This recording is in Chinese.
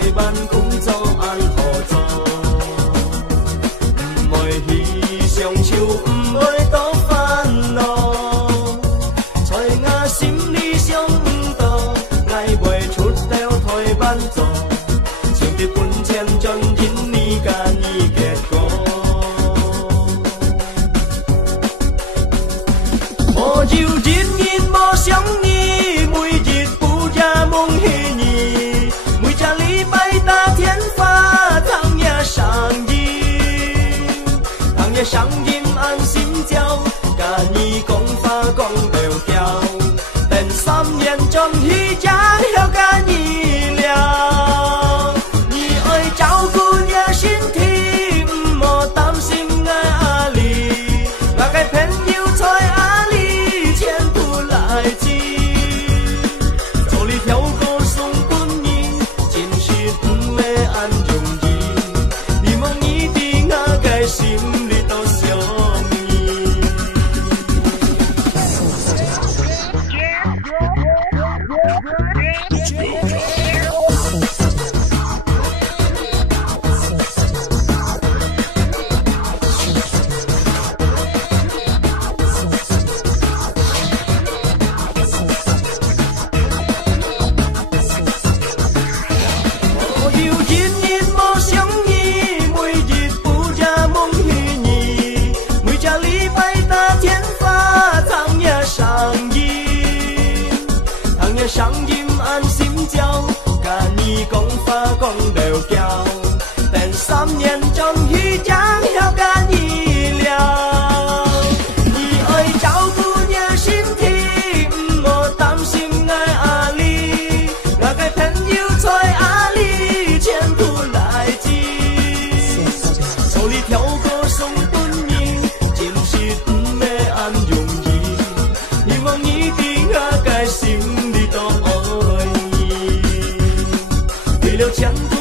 台湾工作安好做，不会去伤愁，不会多烦恼。在我心里想不到，爱袂出了台湾做，想得本钱全因你甲你结果。无就日日无想你，每日不夜梦翕你，每个礼拜打电话，通夜上音，通夜上音安心照，甲你讲话讲了调，等3年终于才晓甲你聊。你爱照顾你身体，唔好担心我压力，我嘅朋友在阿里前途来至，做你跳过送本人，真是唔会安容易，希望你伫我嘅心里都相依。我又日日无想你，每日不夜梦翕你，每个礼拜打电话，通夜上音，通夜上音安心照，甲你讲话讲了调，等3年终于才晓甲你聊。你爱照顾你身体，唔好担心我压力，我嘅朋友在阿里前途来至，做你跳过送本人，真是唔会安容易，希望你伫我嘅心里都爱意，为了前途。